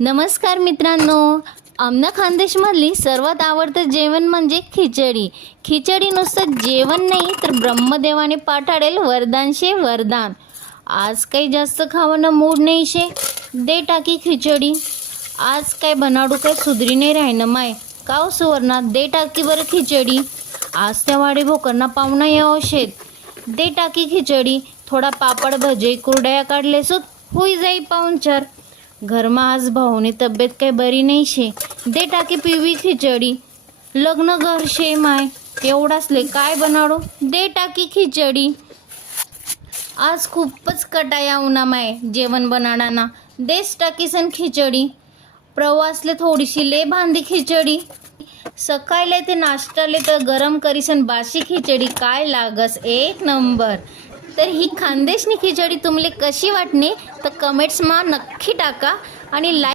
नमस्कार मित्रांनो, आमना खानदेशमधली सर्वात आवडतं जेवण म्हणजे खिचडी. खिचडी नुसतं जेवण नाही तर ब्रह्मदेवाने पाठाडेल वरदान शे वरदान. आज काही जास्त खावानं मूड नाही शे, दे टाकी खिचडी. आज काय बनाडू काय सुधरी नाही राहिनं माय, काव सुवर्णा दे टाकी बरं खिचडी. आज त्या वाडी भोकरना पाहुणा यावं शेत, दे टाकी खिचडी. थोडा पापड भजे कुरड्या काढले सुत होई जाई पाहुणचार. घरमा आज भाऊनी तब्येत काही बरी नाही शे, दे टाकी पिवी खिचडी. लग्न घर शे माय, एवढाचले काय बनाडो, दे टाकी खिचडी. आज खूपच कटाया उन्हा माय जेवण बनाडाना, देस टाकीसन खिचडी. प्रवासले थोडीशी ले बांधी खिचडी. सकाळले ते नाश्ताले तर गरम करीसन बाशी खिचडी काय लागस एक नंबर. तर ही खानदेशनी खिचडी तुम्हाला कशी वाटणे तर कमेंट्समा नक्की टाका आणि लाईक